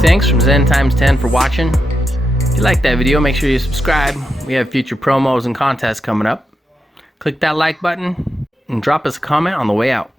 thanks from ZENxTENinc for watching. If you like that video, make sure you subscribe. We have future promos and contests coming up. Click that like button and drop us a comment on the way out.